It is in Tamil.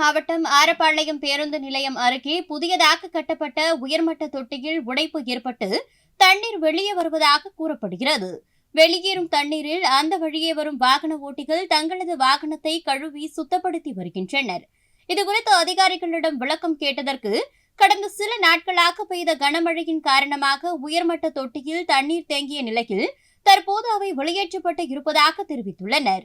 மாவட்டம் ஆரப்பாளையம் பேருந்து நிலையம் அருகே புதியதாக கட்டப்பட்ட உயர்மட்ட தொட்டியில் உடைப்பு ஏற்பட்டு தண்ணீர் வெளியே வருவதாக கூறப்படுகிறது. வெளியேறும் தண்ணீரில் அந்த வழியே வரும் வாகன ஓட்டிகள் தங்களது வாகனத்தை கழுவி சுத்தப்படுத்தி வருகின்றனர். இதுகுறித்து அதிகாரிகளிடம் விளக்கம் கேட்டதற்கு கடந்த சில நாட்களாக பெய்த கனமழையின் காரணமாக உயர்மட்ட தொட்டியில் தண்ணீர் தேங்கிய நிலையில் தற்போது அவை வெளியேற்றப்பட்டு இருப்பதாக தெரிவித்துள்ளனர்.